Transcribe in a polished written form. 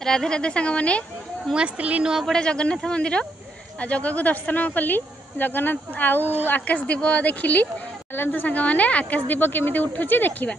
राधे राधे सांग मैंने मुझे नुआपड़ा जगन्नाथ मंदिर जगह को दर्शन कली जगन्नाथ आउ आकाशदीप देखिली चलतु सांग मैंने आकाशदीप केमी उठुची देखा।